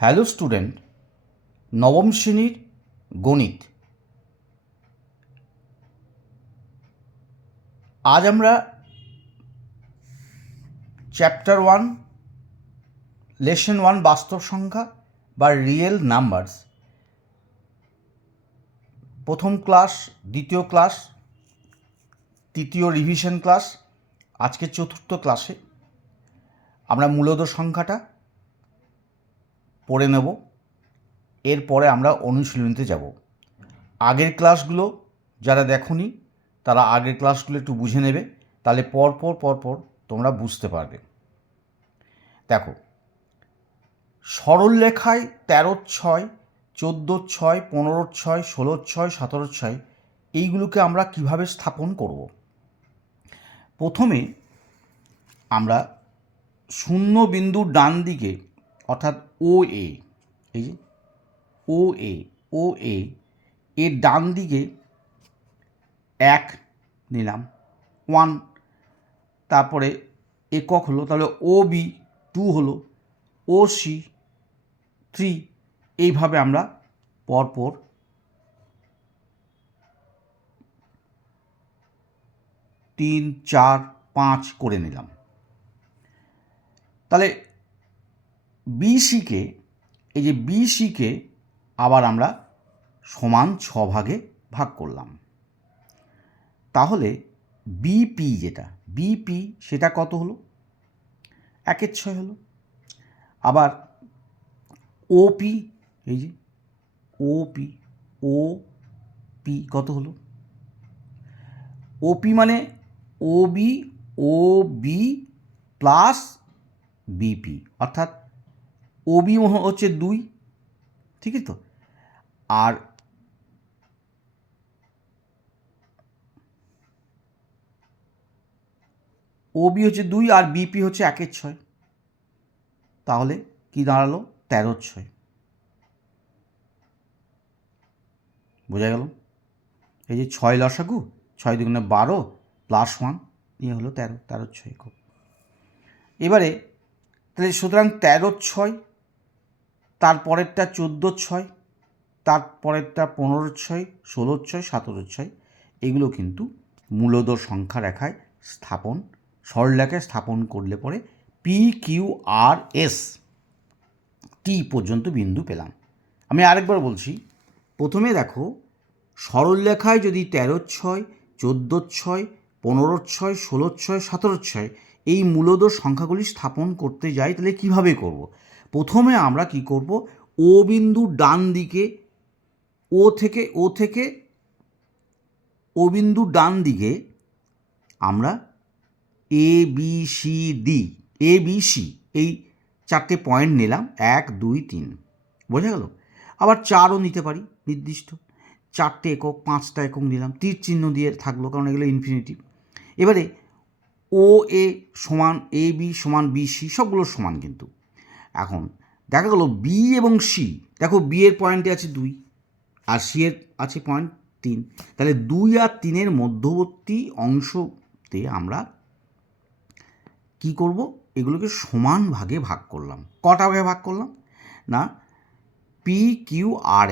Hello student, নবম শ্রেণীর গণিত। আজ আমরা চ্যাপ্টার 1 লেসন 1 বাস্তব সংখ্যা বা রিয়েল নাম্বারস প্রথম ক্লাস, দ্বিতীয় ক্লাস, তৃতীয় রিভিশন ক্লাস, আজকে চতুর্থ ক্লাসে আমরা মূলদ সংখ্যাটা পড়ে নেব। এরপরে আমরা অনুশীলনীতে যাব। আগের ক্লাসগুলো যারা দেখোনি তারা আগের ক্লাসগুলো একটু বুঝে নেবে, তাহলে পরপর তোমরা বুঝতে পারবে। দেখো, সরল লেখায় 13-6, 14-6, 15-6, 16-6, 17-6 এইগুলোকে আমরা কিভাবে স্থাপন করব। প্রথমে আমরা শূন্য বিন্দুর ডান দিকে অর্থাৎ ও এ, এই যে ও এ এর ডান দিকে 1 নিলাম, 1, তারপরে একক হলো, তাহলে ও বি 2 হলো, ও সি 3, এইভাবে আমরা পরপর 3, 4, 5 করে নিলাম। তাহলে বিসিকে, এই যে বিসিকে আবার আমরা সমান 6 ভাগে ভাগ করলাম। তাহলে বিপি যেটা বিপি সেটা কত হলো? 1/6 হলো। আবার ওপি, এই যে ওপি কত হলো? ওপি মানে ওবি প্লাস বিপি, অর্থাৎ ওবি হচ্ছে 2, ঠিক আছে তো? আর ওবি হচ্ছে 2 আর বিপি হচ্ছে 1/6, তাহলে কি দাঁড়ালো? 13/6। বোঝা গেল? এই যে 6 লসাগু, 6 দুগুণে 12 প্লাস 1 নিয়ে হলো 13, 13/6 খুব। এবারে তাহলে সুতরাং 13/6, তারপরেরটা 14/6, তারপরেরটা 15/6, 16/6, 17/6, এগুলো কিন্তু মূলদ সংখ্যা রেখায় স্থাপন, সরলরেখায় স্থাপন করলে পরে P Q R S T পর্যন্ত বিন্দু পেলাম। আমি আরেকবার বলছি, প্রথমে দেখো সরলরেখায় যদি 13/6, 14/6, 15/6, 16/6, 17/6 এই মূলদ সংখ্যাগুলি স্থাপন করতে যাই, তাহলে কিভাবে করব? প্রথমে আমরা কি করব, ও বিন্দু ডান দিকে, ও বিন্দু ডান দিকে আমরা এবিসি এই 4টে পয়েন্ট নিলাম, 1, 2, 3, বোঝা গেল? আবার 4ও নিতে পারি নির্দিষ্ট, 4টে একক, 5টা একক নিলাম, তীর চিহ্ন দিয়ে থাকলো কারণ এগুলো ইনফিনিটিভ। এবারে ও এ সমান এ বি সমান বিসি, সবগুলো সমান কিন্তু। এখন দেখা গেল বি এবং সি, দেখো বি এর পয়েন্টে আছে 2 আর সি এর আছে পয়েন্ট 3, তাহলে 2 আর 3-এর মধ্যবর্তী অংশতে আমরা কি করব, এগুলোকে সমান ভাগে ভাগ করলাম। কটা ভাগে ভাগ করলাম না, P Q R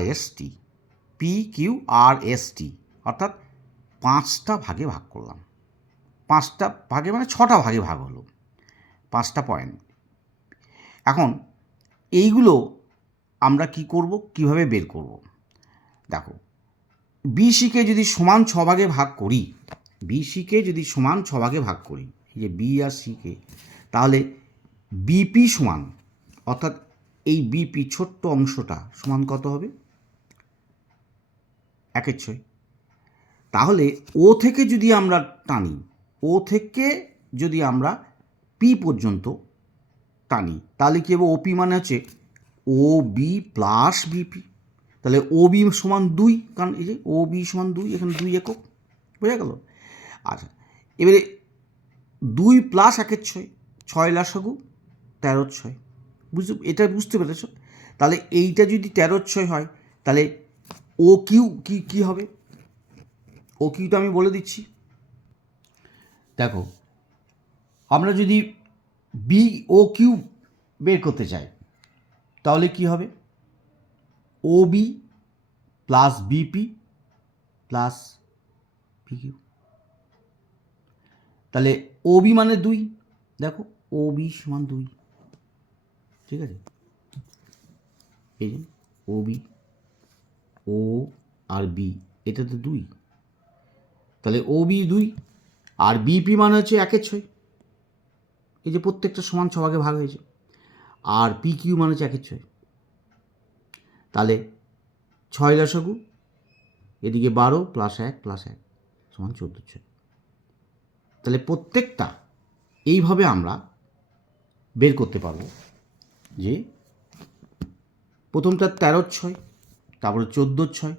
S T অর্থাৎ 5টা ভাগে ভাগ করলাম। 5টা ভাগে মানে 6টা ভাগে ভাগ হলো, 5টা পয়েন্ট। এখন এইগুলো আমরা কি করব, কিভাবে বের করব? দেখো, বিসিকে যদি সমান 6 ভাগে ভাগ করি, এই যে বি আর সিকে, তাহলে বিপি সমান, অর্থাৎ এই বিপি ছোট্ট অংশটা সমান কত হবে? 1/6। তাহলে ও থেকে যদি আমরা টানি, পি পর্যন্ত টানি, তাহলে কি হবে? ওপি মানে হচ্ছে ও বি প্লাস বিপি, তাহলে ও বি সমান 2, কারণ এই যে ও বি সমান 2, এখানে 2 একক, বোঝা গেল? আচ্ছা, এবারে 2 প্লাস 1/6, 6 লসাগু 13/6, এটা বুঝতে পেরেছ? তাহলে এইটা যদি 13/6 হয়, তাহলে ও কিউ কী হবে? ও কিউটা আমি বলে দিচ্ছি। দেখো, আমরা যদি বি ও কিউ বের করতে চাই, তাহলে কি হবে? Obi plus BP plus PQ. তাহলে ওবি মানে 2, দেখো ওবি সমান 2, ঠিক আছে? এই যে ওবি, ও আর বি, এটা তো 2, তাহলে ওবি 2 আর বিপি মানে হচ্ছে 1/6, এই যে প্রত্যেকটা সমান 6 ভাগে ভাগ হয়েছে, আর পি কিউ মানে হচ্ছে 1/6। তাহলে 6 লসাগু, এদিকে 12 প্লাস 1 প্লাস 1 সমান 14/6। তাহলে প্রত্যেকটা এইভাবে আমরা বের করতে পারবো যে প্রথমটা 13/6, তারপরে 14/6,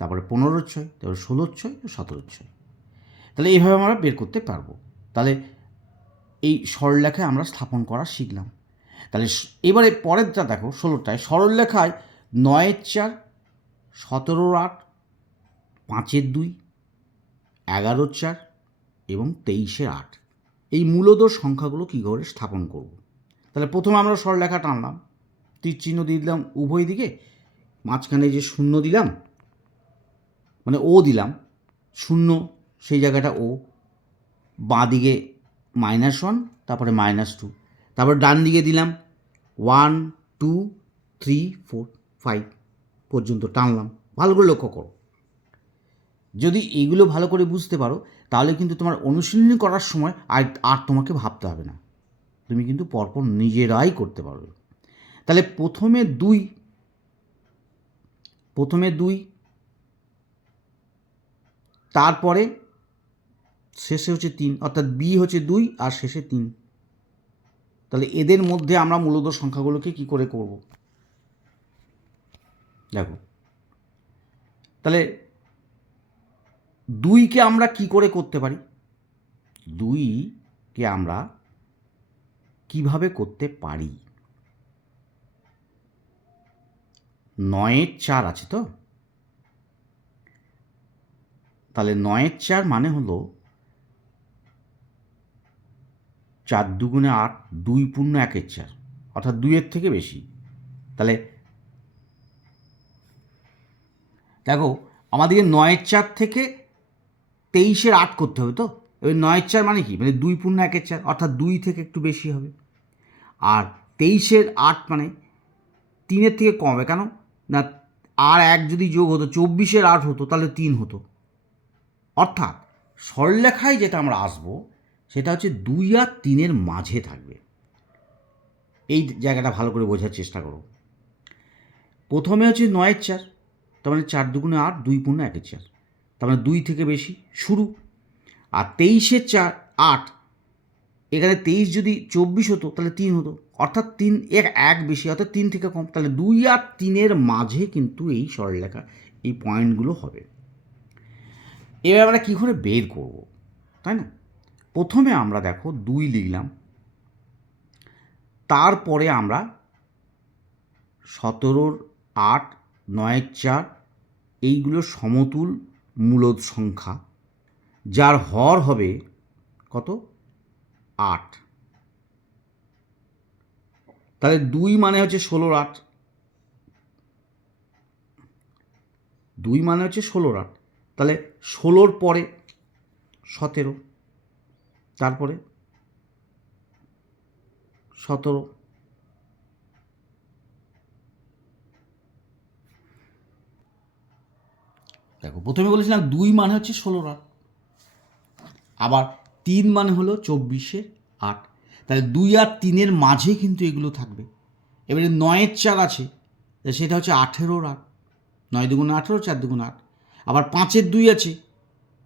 তারপরে 15/6, তারপরে 16/6, 17/6। তাহলে এইভাবে আমরা বের করতে পারবো। তাহলে এই সরলরেখায় আমরা স্থাপন করা শিখলাম। তাহলে এবারে পরেরটা দেখো, 16টায় সরলরেখায় 9/4, 17/8, 5/2, 11/4 এবং 23/8 এই মূলদ সংখ্যাগুলো কী করে স্থাপন করব। তাহলে প্রথমে আমরা সরলরেখা টানলাম, তীর চিহ্ন দিয়ে দিলাম উভয় দিকে, মাঝখানে যে শূন্য দিলাম মানে ও দিলাম, শূন্য সেই জায়গাটা ও, বাঁ দিকে -1, তারপরে -2, তারপর ডান দিকে দিলাম 1 2 3 4 5 পর্যন্ত টানলাম। ভালো করে লক্ষ্য করো, যদি এইগুলো ভালো করে বুঝতে পারো তাহলে কিন্তু তোমার অনুশীলনী করার সময় আর তোমাকে ভাবতে হবে না, তুমি কিন্তু পরপর নিজেরাই করতে পারবে। তাহলে প্রথমে 2, তারপরে শেষে হচ্ছে 3, অর্থাৎ বি হচ্ছে 2 আর শেষে 3। তাহলে এদের মধ্যে আমরা মূলদ সংখ্যাগুলোকে কি করে করব দেখো। তাহলে 2কে আমরা কি করে করতে পারি, 2কে আমরা কিভাবে করতে পারি? 9/4 আছে তো, তাহলে 9/4 মানে হলো 4 2 8, 2 পূর্ণ 1/4, অর্থাৎ 2-এর থেকে বেশি। তাহলে দেখো আমাদেরকে 9/4 থেকে 23/8 করতে হবে তো। এবার 9/4 মানে কি, মানে 2 পূর্ণ 1/4, অর্থাৎ 2 থেকে একটু বেশি হবে। আর 23/8 মানে 3-এর থেকে কম হবে, কেন না আর 1 যদি যোগ হতো 24/8 হতো, তাহলে 3 হতো। অর্থাৎ সরলরেখায় যেটা আমরা আসবো সেটা হচ্ছে 2 আর 3-এর মাঝে থাকবে। এই জায়গাটা ভালো করে বোঝার চেষ্টা করো। প্রথমে হচ্ছে 9/4, তার মানে 4 2 8, 2 পূর্ণ 1/4, তার মানে 2 থেকে বেশি শুরু। আর 23/8, এখানে 23 যদি 24 হতো তাহলে 3 হতো, অর্থাৎ 1 বেশি, অর্থাৎ 3 থেকে কম। তাহলে 2 আর 3-এর মাঝে কিন্তু এই সরলরেখা, এই পয়েন্টগুলো হবে। এবার আমরা কী করে বের করব, তাই না? প্রথমে আমরা দেখো 2 লিখলাম, তারপরে আমরা 17/8, 9/4 এইগুলো সমতুল মূলদ সংখ্যা, যার হর হবে কত, 8। তাহলে 2 মানে হচ্ছে 16/8, 2 মানে হচ্ছে 16/8, তাহলে 16-র পরে 17, তারপরে 17। দেখো প্রথমে বলেছিলাম 2 মানে হচ্ছে 16/8, আবার 3 মানে হলো 24/8, তাহলে 2 আর 3-এর মাঝে কিন্তু এগুলো থাকবে। এবারে 9/4 আছে, সেটা হচ্ছে 18/8, 9 2 18, 4 2 8। আবার 5/2 আছে,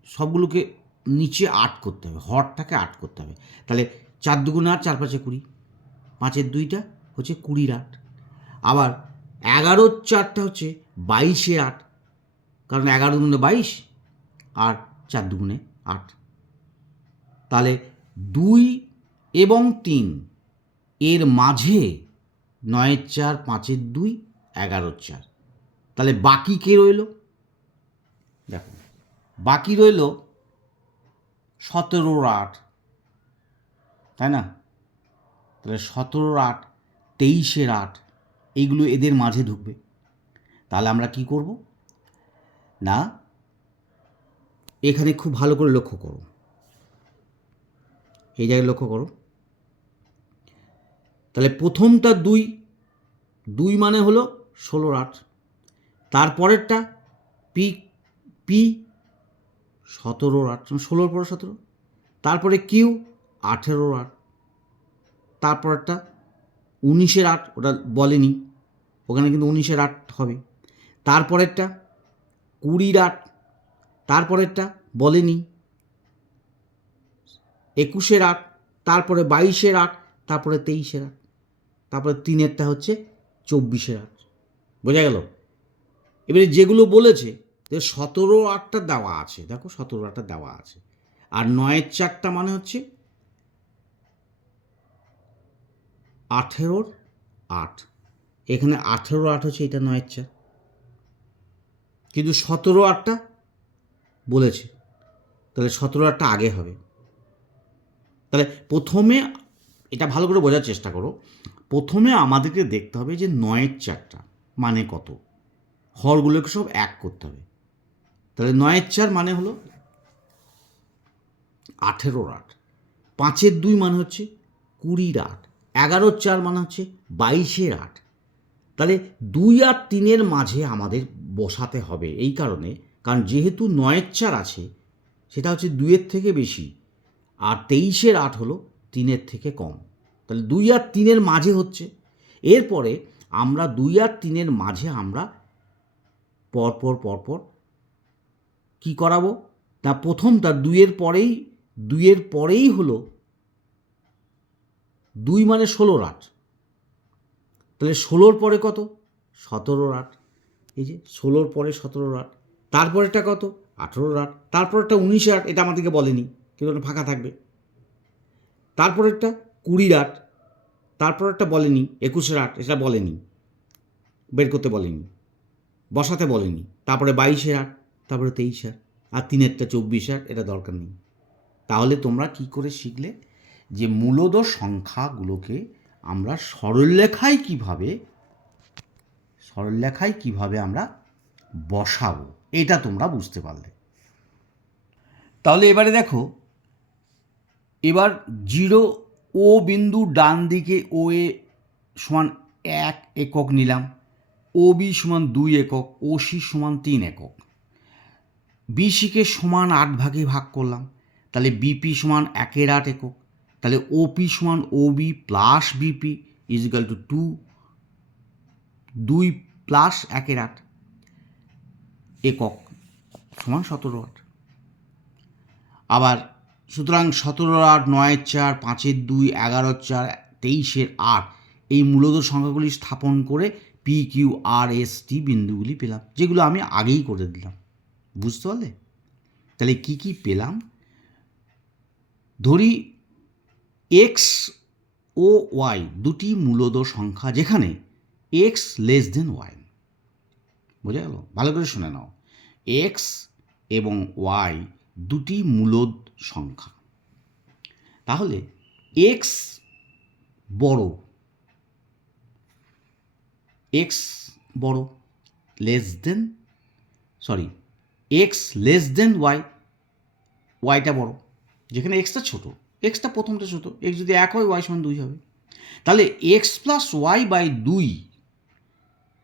সবগুলোকে নিচে 8 করতে হবে, হরটাকে 8 করতে হবে। তাহলে 4 2 8, 4 5 20, 5/2টা হচ্ছে 20/8। আবার 11/4টা হচ্ছে 22/8, কারণ 11 2 22 আর 4 2 8। তাহলে 2 এবং 3 এর মাঝে 9/4, 5/2, 11/4। তাহলে বাকি কে রইল, দেখো বাকি রইল 17/8, তাই না? তাহলে 17/8, 23/8 এইগুলো এদের মাঝে ঢুকবে। তাহলে আমরা কি করব না, এখানে খুব ভালো করে লক্ষ্য করো, এই জায়গায় লক্ষ্য করো। তাহলে প্রথমটা 2, 2 মানে হলো 16 8। তারপরেরটা পি পি 17 8, 16 পরে 17। তারপরে কিউ 18 8। তারপরেরটা 19 8, ওটা বলেনি, ওখানে কিন্তু 19 8 হবে। তারপরেরটা 20 8, তারপরেরটা বলেনি 21 8, তারপরে 22 8, তারপরে 23 8, তারপরে 3-এরটা হচ্ছে 24 8। বোঝা গেল? এবারে যেগুলো বলেছে 17 8টা দেওয়া আছে, দেখো 17 8টা দেওয়া আছে, আর 9 4টা মানে হচ্ছে 18 8। এখানে 18 8 হচ্ছে, এটা 9 4, কিন্তু 17 8টা বলেছে, তাহলে 17 8টা আগে হবে। তাহলে প্রথমে এটা ভালো করে বোঝার চেষ্টা করো। প্রথমে আমাদেরকে দেখতে হবে যে 9 4টা মানে কত, হরগুলোকে সব এক করতে হবে। তাহলে 9 4 মানে হলো 18 8, 5 2 মানে হচ্ছে 20 8, 11 4 মানে হচ্ছে 22 8। তাহলে 2 আর 3-এর মাঝে আমাদের বসাতে হবে, এই কারণে কারণ যেহেতু 9 4 আছে সেটা হচ্ছে 2-এর থেকে বেশি, আর 23 8 হলো 3-এর থেকে কম। তাহলে 2 আর 3-এর মাঝে হচ্ছে। এরপরে আমরা 2 আর 3-এর মাঝে আমরা পরপর কি করাবো না, প্রথমটা 2-এর পরেই হলো 2 মানে 16 8। তাহলে 16-র পরে কত? 17 8। এই যে 16-র পরে 17 8, তারপরেরটা কত? 18 8, তারপরেরটা 19 8, এটা আমাদেরকে বলেনি, কিন্তু ওটা ফাঁকা থাকবে। তারপরেরটা 20 8, তারপরেরটা বলেনি 21 8, এটা বলেনি, বের করতে বলেনি, বসাতে বলেনি। তারপরে 22 8, তারপরে 23 8, আর 3-এরটা 24 8, এটা দরকার নেই। তাহলে তোমরা কি করে শিখলে যে মূলদ সংখ্যাগুলোকে আমরা সরলরেখায় কিভাবে আমরা বসাবো, এটা তোমরা বুঝতে পারলে। তাহলে এবারে দেখো, এবার 0 ও বিন্দু ডান দিকে ও এ সমান 1 একক নিলাম, ও বি সমান 2 একক, ও সি সমান 3 একক। বিসিকে সমান 8 ভাগে ভাগ করলাম, তাহলে বিপি সমান 1-এর 8 একক। তাহলে ওপি সমান OB plus BP equal to 2 plus 1-এর 8 একক সমান 17 8। আবার সুতরাং 17 8, 9 4, 5 2, 11 4, 23 8, এই মূলদ সংখ্যাগুলি স্থাপন করে P Q R S T বিন্দুগুলি পেলাম, যেগুলো আমি আগেই করে দিলাম। বুঝতে পারলে? তাহলে কি কি পেলাম? ধরি এক্স ও ওয়াই দুটি মূলদ সংখ্যা, যেখানে এক্স লেস দেন ওয়াই। বোঝা গেল? ভালো করে শুনে নাও, এক্স এবং ওয়াই দুটি মূলদ সংখ্যা। তাহলে এক্স বড় এক্স লেস দেন ওয়াইটা বড়, যেখানে এক্সটা ছোট, এক্সটা প্রথমটা ছোট, এক্স যদি 1 হয় ওয়াই সমান 2 হবে। তাহলে এক্স প্লাস ওয়াই বাই 2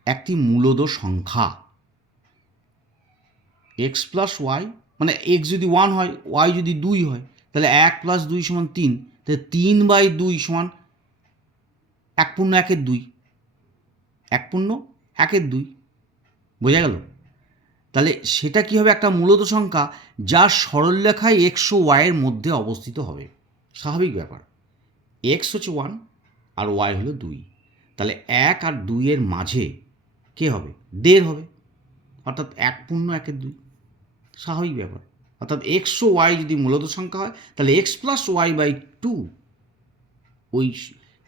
একটি মূলদ সংখ্যা। এক্স প্লাস ওয়াই মানে এক্স যদি 1 হয়, ওয়াই যদি 2 হয়, তাহলে 1 প্লাস 2 সমান 3, তাহলে 3/2 সমান 1/1/2, 1/1/2। বোঝা গেল? তাহলে সেটা কী হবে? একটা মূলদ সংখ্যা যা সরলরেখায় এক্স ও ওয়াইয়ের মধ্যে অবস্থিত হবে। স্বাভাবিক ব্যাপার, এক্স হচ্ছে 1 আর ওয়াই হলো 2, তাহলে 1 আর 2-এর মাঝে কে হবে? 1.5 হবে, অর্থাৎ 1/1/2। স্বাভাবিক ব্যাপার, অর্থাৎ এক্স ও ওয়াই যদি মূলদ সংখ্যা হয়, তাহলে এক্স প্লাস ওয়াই বাই 2 ওই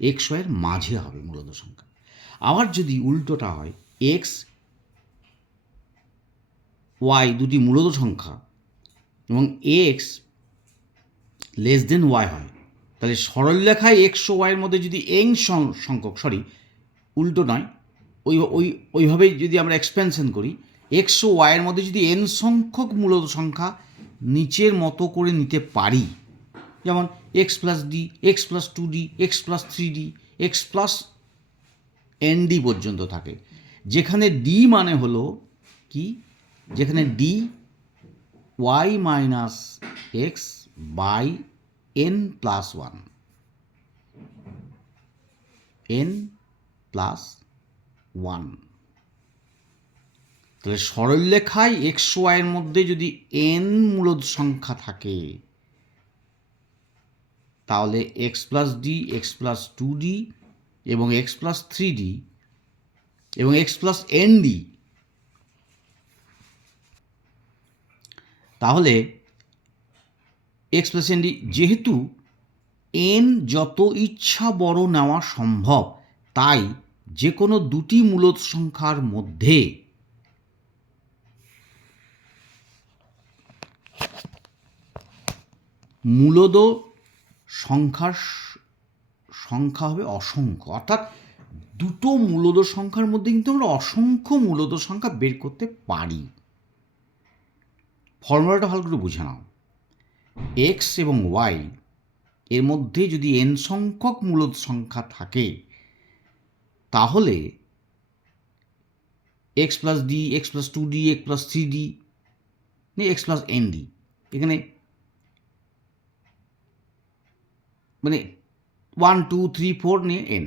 এক্স ওয়াইয়ের মাঝে হবে মূলদ সংখ্যা। আবার যদি উল্টোটা হয়, এক্স ওয়াই দুটি মূলদ সংখ্যা এবং এক্স লেস দেন ওয়াই হয়, তাহলে সরলরেখায় এক্স ও ওয়াইয়ের মধ্যে যদি সংখ্যক, উল্টো নয়, ওইভাবেই যদি আমরা এক্সপেনশন করি, এক্স ও ওয়াইয়ের মধ্যে যদি এন সংখ্যক মূলত সংখ্যা নিচের মতো করে নিতে পারি, যেমন X plus D, X plus 2d, X plus 3d, X plus ND পর্যন্ত থাকে, যেখানে ডি মানে হলো কি, যেখানে D Y minus X by n plus 1, n plus 1। তাহলে সরলরেখায় এক্স ওয়াইয়ের মধ্যে যদি n মূলদ সংখ্যা থাকে, তাহলে x plus D, X plus 2d এবং এক্স প্লাস 3d এবং এক্স প্লাস ND, তাহলে এক্স প্লাস ND যেহেতু n যত ইচ্ছা বড় নেওয়া সম্ভব, তাই যে কোনো দুটি মূলদ সংখ্যার মধ্যে মূলদ সংখ্যার সংখ্যা হবে অসংখ্য, অর্থাৎ দুটো মূলদ সংখ্যার মধ্যে কিন্তু আমরা অসংখ্য মূলদ সংখ্যা বের করতে পারি। ফর্মুলাটা ভালো করে বুঝে নাও। এক্স এবং ওয়াই এর মধ্যে যদি n সংখ্যক মূলদ সংখ্যা থাকে, তাহলে x plus D, X plus 2d, X plus 3d, X plus ND, এখানে মানে 1 2 3 4 নিয়ে n,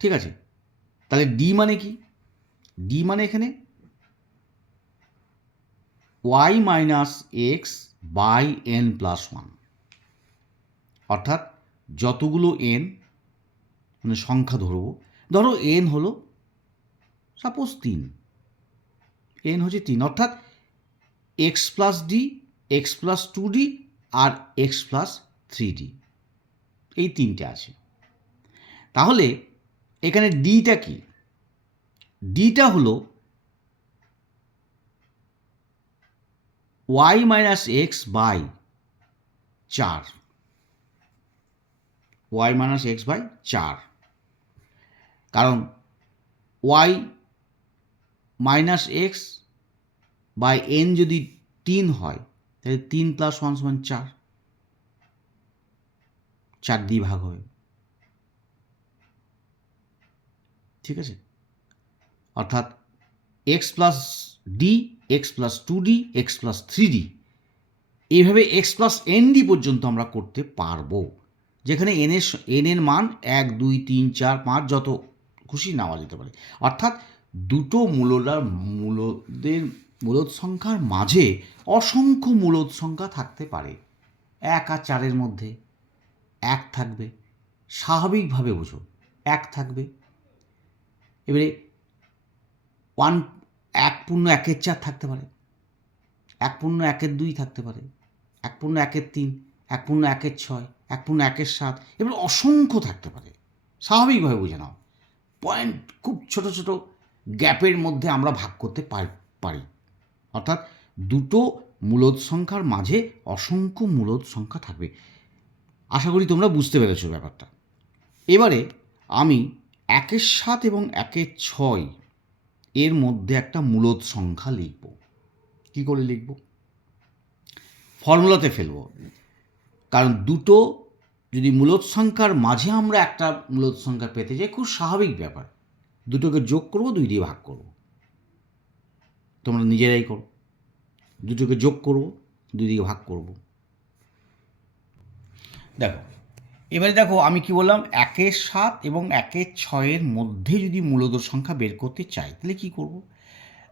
ঠিক আছে। তাহলে ডি মানে কি? ডি মানে এখানে Y minus X by n plus 1, অর্থাৎ যতগুলো n মানে সংখ্যা ধরবো, ধরো n হলো সাপোজ 3, n হচ্ছে 3, অর্থাৎ x plus D, X plus 2d আর এক্স প্লাস 3d, এই তিনটে আছে। তাহলে এখানে ডিটা কি? ডিটা হলো Y minus X by 4, Y minus X by 4, কারণ Y minus X by n যদি 3 হয়, তাহলে 3 প্লাস 1 সমান 4, 4 দিয়ে ভাগ হবে, ঠিক আছে। অর্থাৎ x plus D, X plus 2d, X plus 3d, এইভাবে এক্স প্লাস ND পর্যন্ত আমরা করতে পারবো, যেখানে n এর মান 1 2 3 4 5 যত খুশি নেওয়া যেতে পারে। অর্থাৎ দুটো মূলদ সংখ্যার মাঝে অসংখ্য মূলদ সংখ্যা থাকতে পারে। 1 আর 4-এর মধ্যে 1 থাকবে, স্বাভাবিকভাবে বোঝো 1 থাকবে। এবারে 1 পূর্ণ 1-এর 4 থাকতে পারে, 1 পূর্ণ 1-এর 2 থাকতে পারে, 1 পূর্ণ 1-এর 3, 1 পূর্ণ 1-এর 6, 1 পূর্ণ 1-এর 7, এবার অসংখ্য থাকতে পারে। স্বাভাবিকভাবে বুঝে নাও, পয়েন্ট খুব ছোট ছোট গ্যাপের মধ্যে আমরা ভাগ করতে পারি। অর্থাৎ দুটো মূলদ সংখ্যার মাঝে অসংখ্য মূলদ সংখ্যা থাকবে। আশা করি তোমরা বুঝতে পেরেছো ব্যাপারটা। এবারে আমি 1-এর 7 এবং 1-এর 6 এর মধ্যে একটা মূলদ সংখ্যা লিখব। কি করে লিখব? ফর্মুলাতে ফেলব, কারণ দুটো যদি মূলদ সংখ্যার মাঝে আমরা একটা মূলদ সংখ্যা পেতে যাই, খুব স্বাভাবিক ব্যাপার, দুটোকে যোগ করব, 2 দিয়ে ভাগ করব। তোমরা নিজেরাই করো, দুটোকে যোগ করব, 2 দিয়ে ভাগ করব। দেখো এবারে দেখো আমি কি বললাম, 1-এর 7 এবং 1-এর 6-এর মধ্যে যদি মূলদ সংখ্যা বের করতে চাই, তাহলে কি করব?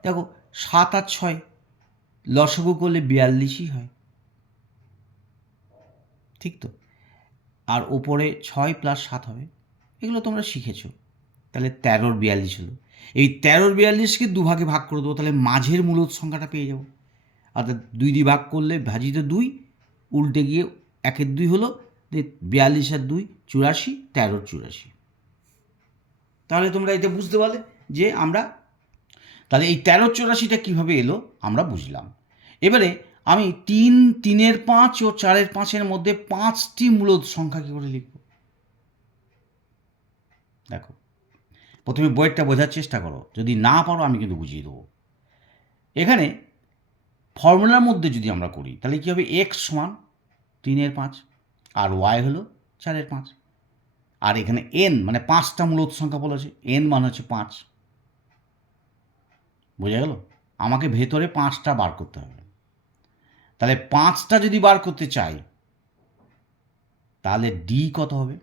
দেখো 7 আর 6 লসাগু করলে 42ই হয়, ঠিক তো? আর ওপরে 6 প্লাস 7 হবে, এগুলো তোমরা শিখেছো। তাহলে 13-র 42 হলো। এই 13-র 42কে 2 ভাগে ভাগ করে দেবো, তাহলে মাঝের মূলদ সংখ্যাটা পেয়ে যাবো। অর্থাৎ 2 দিয়ে ভাগ করলে ভাজিত 2, উল্টে গিয়ে 1-এর 2 হলো, 42 আর 2 84, 13-র 84। তাহলে তোমরা এটা বুঝতে পারলে যে আমরা, তাহলে এই 13-র 84টা কীভাবে এলো আমরা বুঝলাম। এবারে আমি 3, 3-এর 5 ও 4-এর 5-এর মধ্যে 5টি মূলদ সংখ্যা কী করে লিখব? দেখো প্রথমে বইয়েরটা বোঝার চেষ্টা করো, যদি না পারো আমি কিন্তু বুঝিয়ে দেবো। এখানে ফর্মুলার মধ্যে যদি আমরা করি তাহলে কী হবে, এক্স সমান 3/5 আর ওয়াই হলো 4/5। আর এখানে এন মানে 5টা মূলত সংখ্যা বলেছে, এন মান হচ্ছে 5। বোঝা গেল? আমাকে ভেতরে 5টা বার করতে হবে। তাহলে 5টা যদি বার করতে চাই তাহলে ডি কত হবে?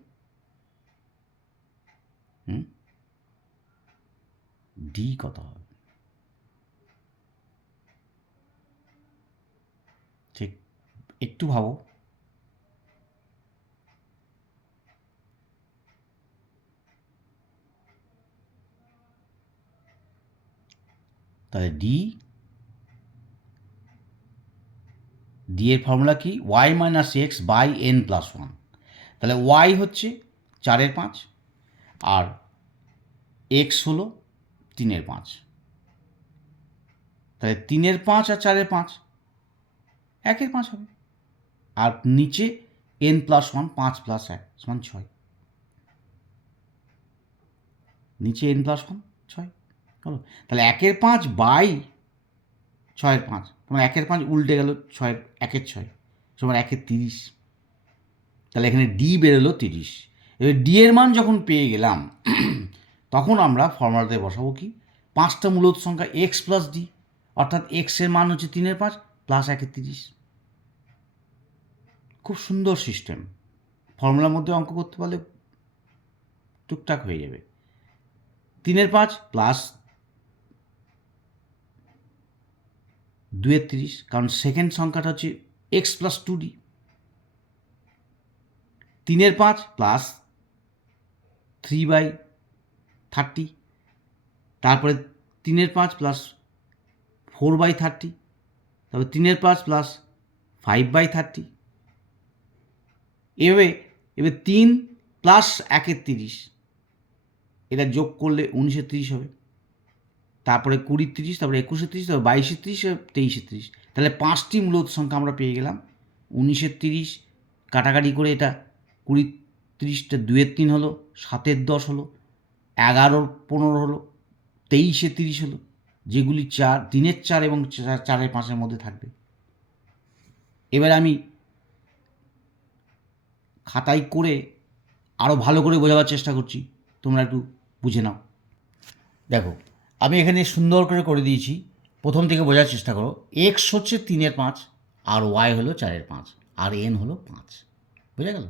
ডি কত হবে? ঠিক, একটু ভাবো। তাহলে ডি এর ফর্মুলা কি? Y minus X by N plus 1। তাহলে ওয়াই হচ্ছে 4/5 আর এক্স হলো 3/5। তাহলে 3/5 আর 4/5 1/5 হবে। আর নিচে এন প্লাস 1, 5 প্লাস 1 সমান 6। নিচে এন প্লাস 1 6 হলো। তাহলে 1/5 বাই 6/5, তোমার 1/5 উল্টে গেল, 1/6 সমান 1/30। তাহলে এখানে ডি বেরোলো 30। এবার ডি এর মান যখন পেয়ে গেলাম তখন আমরা ফর্মুলাতে বসাবো কি, 5টা মূলত সংখ্যা এক্স প্লাস ডি, অর্থাৎ এক্সের মান হচ্ছে 3/5 প্লাস 1/30। খুব সুন্দর সিস্টেম। ফর্মুলার মধ্যে অঙ্ক করতে পারলে টুকটাক হয়ে যাবে। 3/5 প্লাস 2/30, কারণ সেকেন্ড সংখ্যাটা হচ্ছে এক্স প্লাস 2d। 3/5 প্লাস 3/30, তারপরে 3/5 প্লাস 4/30, তারপরে 3/5 প্লাস 5/30। এভাবে 3 প্লাস 1/30, এটা যোগ করলে 19/30 হবে। তারপরে 20/30, তারপরে 21/30, তারপরে 22/30, 23/30। তাহলে 5টি মূলত সংখ্যা আমরা পেয়ে গেলাম। 19/30 কাটাকাটি করে এটা 20/30টা 2/3 হলো, 7/10 হলো, 11/15 হলো, 23/30 হলো, যেগুলি 3-এর 4 এবং 4/5 মধ্যে থাকবে। এবার আমি খাতায় করে আরও ভালো করে বোঝাবার চেষ্টা করছি, তোমরা একটু বুঝে নাও। দেখো, আমি এখানে সুন্দর করে দিয়েছি, প্রথম থেকে বোঝার চেষ্টা করো। এক্স হচ্ছে 3/5 আর ওয়াই হলো 4/5 আর এন হলো 5। বোঝা গেল?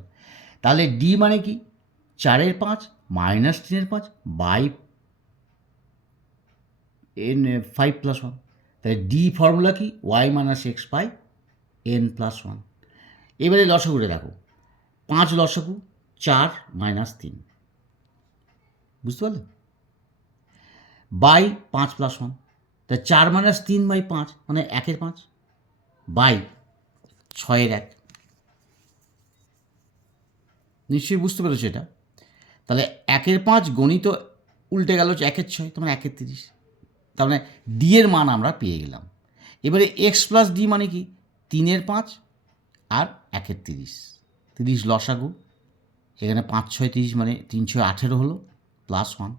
তাহলে ডি মানে কি, 4/5 মাইনাস 3/5 বাই এন 5 প্লাস 1। তাহলে ডি ফর্মুলা কি, Y minus X by N plus 1। এবারে লসাগুটা দেখো, 5 লসাগু 4 মাইনাস 3, বুঝতে পারলে? বাই 5 প্লাস 1, তা 4 মাইনাস 3/5 মানে 1/5 বাই 6/1। নিশ্চয়ই বুঝতে পেরেছো এটা? তাহলে 1/5 গণিত উল্টে গেল 1/6, তোমার 1/30। তার মানে ডি এর মান আমরা পেয়ে গেলাম। এবারে এক্স প্লাস ডি মানে কি, 3/5 আর 1/30, 30 লসাগু, এখানে 5 6 30 মানে 3 6 18 হলো, প্লাস 1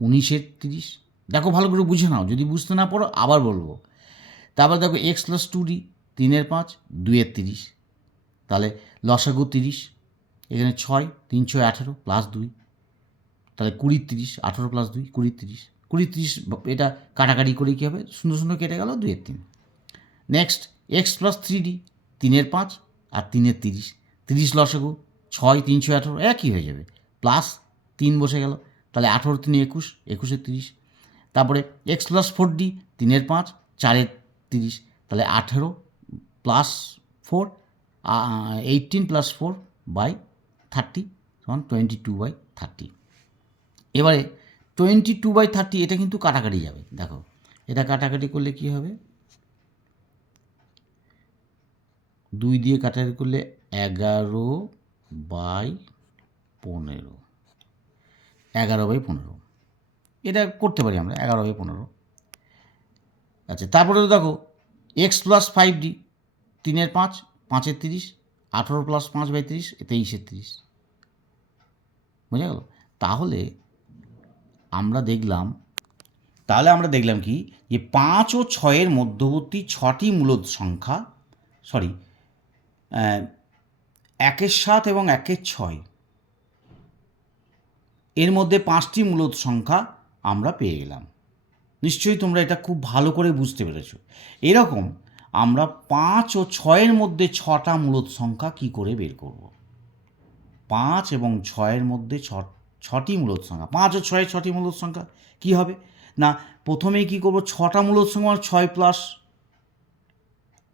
19/30। দেখো ভালো করে বুঝে নাও, যদি বুঝতে না পারো আবার বলবো। তারপর দেখো এক্স প্লাস 2d, 3/5 2/30, তাহলে লসাগু 30, এখানে 6 3 6 18 প্লাস 2, তাহলে 20/30, 18 প্লাস 2 20/30, 20/30 এটা কাটাকাটি করে কী হবে, সুন্দর সুন্দর কেটে গেল 2/3। নেক্সট এক্স প্লাস 3d, 3/5 আর 3/30, 30 লসাগু, 6 3 6 18 একই হয়ে যাবে, প্লাস 3 বসে গেল, তাহলে 18 3 21, 21/30। তারপরে এক্স প্লাস 4d, 3/5 4/30, তাহলে 18 প্লাস 4 18 প্লাস 4 বাই 30 সমান 22/30। এবারে 22/30 এটা কিন্তু কাটাকাটি যাবে। দেখো এটা কাটাকাটি করলে কি হবে, 2 দিয়ে কাটাকাটি করলে 11/15, 11/15 এটা করতে পারি আমরা, 11/15। আচ্ছা, তারপরে দেখো এক্স প্লাস 5d, 3/5 5/30, 18 প্লাস 5/30 23/30। বুঝা গেল? তাহলে আমরা দেখলাম কি যে 5 ও 6-এর মধ্যবর্তী 6টি মূলদ সংখ্যা, 1-এর 7 এবং 1-এর 6, এর মধ্যে 5টি মূলদ সংখ্যা আমরা পেয়ে গেলাম। নিশ্চয়ই তোমরা এটা খুব ভালো করে বুঝতে পেরেছ। এরকম আমরা 5 ও 6-এর মধ্যে 6টা মূলদ সংখ্যা কি করে বের করব। 5 এবং 6-এর মধ্যে 6টি মূলদ সংখ্যা, 5 ও 6-এর 6টি মূলদ সংখ্যা কি হবে না, প্রথমেই কি করব, 6টা মূলদ সংখ্যা মানে 6 প্লাস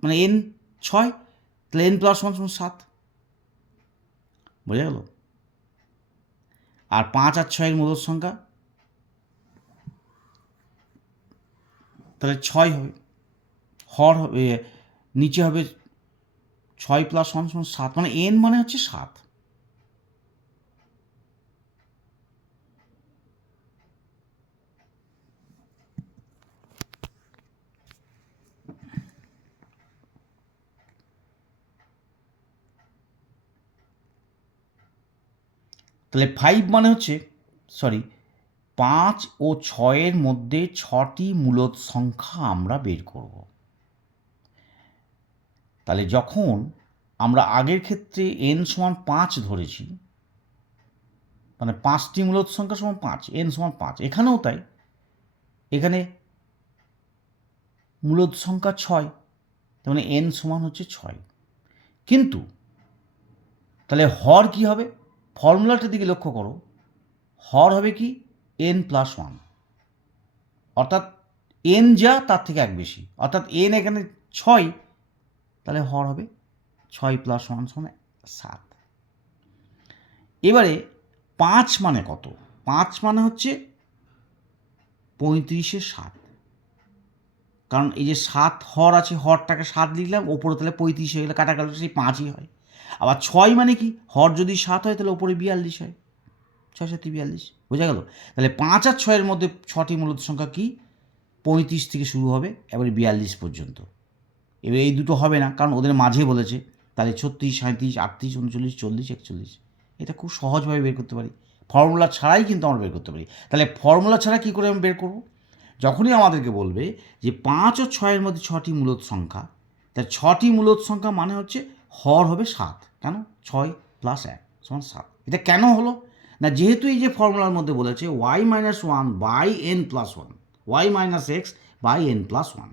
মানে n 6, তাহলে n প্লাস 1 7, বোঝা গেল। আর 5 আর 6-এর মূলদ সংখ্যা তাহলে 6 হবে, হর হবে, নিচে হবে 6 প্লাস 1 7, মানে n মানে হচ্ছে 7। তাহলে 5 মানে হচ্ছে 5 ও 6-এর মধ্যে 6টি মূলদ সংখ্যা আমরা বের করব। তাহলে যখন আমরা আগের ক্ষেত্রে n সমান 5 ধরেছি, মানে 5টি মূলদ সংখ্যা সমান 5, n সমান 5, এখানেও তাই, এখানে মূলদ সংখ্যা 6, তার মানে n সমান হচ্ছে 6। কিন্তু তাহলে হর কি হবে, ফর্মুলাটার দিকে লক্ষ্য করো, হর হবে কি n প্লাস 1, অর্থাৎ n যা তার থেকে এক বেশি, অর্থাৎ n এখানে 6, তাহলে হর হবে 6 প্লাস 1 সমান 7। এবারে 5 মানে কত, 5 মানে হচ্ছে 35-এর 7, কারণ এই যে 7 হর আছে, হরটাকে 7 লিখলাম, ওপরে তাহলে 35 হয়ে গেলে কাটাকাটি সেই 5ই হয়। আবার 6 মানে কি, হর যদি 7 হয় তাহলে ওপরে 42 হয়, 6 7 42, বোঝা গেল। তাহলে 5 আর 6-এর মধ্যে 6টি মূলদ সংখ্যা কি, 35 থেকে শুরু হবে এবারে 42 পর্যন্ত। এবার এই দুটো হবে না, কারণ ওদের মাঝে বলেছে, তাহলে 36 37 38 39 40 41, এটা খুব সহজভাবে বের করতে পারি, ফর্মুলা ছাড়াই কিন্তু আমরা বের করতে পারি। তাহলে ফর্মুলা ছাড়া কী করে আমি বের করব, যখনই আমাদেরকে বলবে যে 5 ও 6-এর মধ্যে 6টি মূলদ সংখ্যা, তাহলে 6টি মূলদ সংখ্যা মানে হচ্ছে হর হবে 7, কেন 6 প্লাস 1 সমান 7। এটা কেন হলো না, যেহেতু এই যে ফর্মুলার মধ্যে বলেছে y-1 by n plus 1, y-x by n plus 1,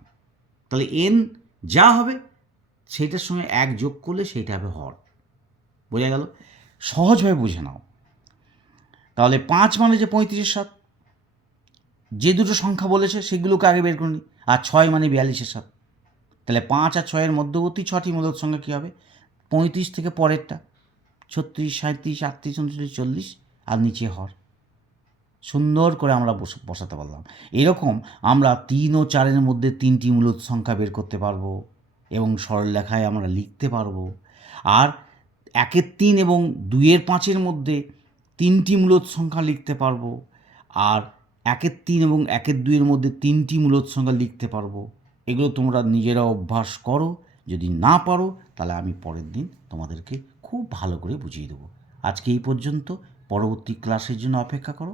তাহলে n যা হবে সেইটার সঙ্গে 1 যোগ করলে সেইটা হবে হর, বোঝা গেল। সহজভাবে বুঝে নাও। তাহলে 5 মানে যে 35-এর 7, যে দুটো সংখ্যা বলেছে সেগুলোকে আগে বের করে নিই, আর 6 মানে 42-এর 7, তাহলে 5 আর 6-এর মধ্যবর্তী 6টি মূলদ সংখ্যা কী হবে, 35 থেকে পরেরটা 36 37 38 39 40, আর নিচে হর, সুন্দর করে আমরা বসাতে পারলাম। এরকম আমরা 3 ও 4-এর মধ্যে 3টি মূলদ সংখ্যা বের করতে পারবো এবং সরলরেখায় আমরা লিখতে পারবো। আর 1-এর 3 এবং 2-এর 5-এর মধ্যে 3টি মূলদ সংখ্যা লিখতে পারবো, আর 1-এর 3 এবং 1-এর 2-এর মধ্যে 3টি মূলদ সংখ্যা লিখতে পারবো। এগুলো তোমরা নিজেরা অভ্যাস করো, যদি না পারো তাহলে আমি পরের দিন তোমাদেরকে খুব ভালো করে বুঝিয়ে দেবো। আজকে এই পর্যন্ত, পরবর্তী ক্লাসের জন্য অপেক্ষা করো।